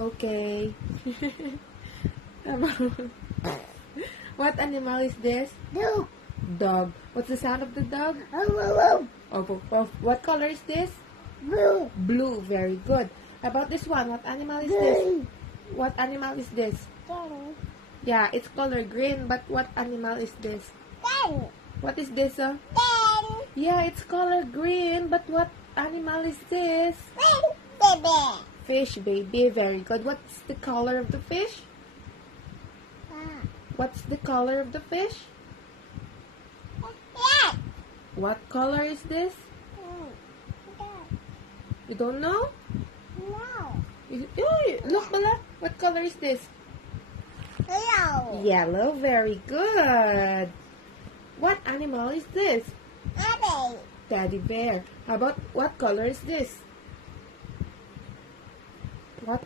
Okay. What animal is this? Dog. Dog. What's the sound of the dog? What color is this? Blue. Blue. Very good. How about this one? What animal is this? What animal is this? Yeah, it's color green, but what animal is this? What is this? Yeah, it's color green, but what animal is this? Fish, baby. Very good. What's the color of the fish? What's the color of the fish? What color is this? You don't know? Look, Bala. What color is this? Yellow. Very good. What animal is this? Teddy bear. How about what color is this?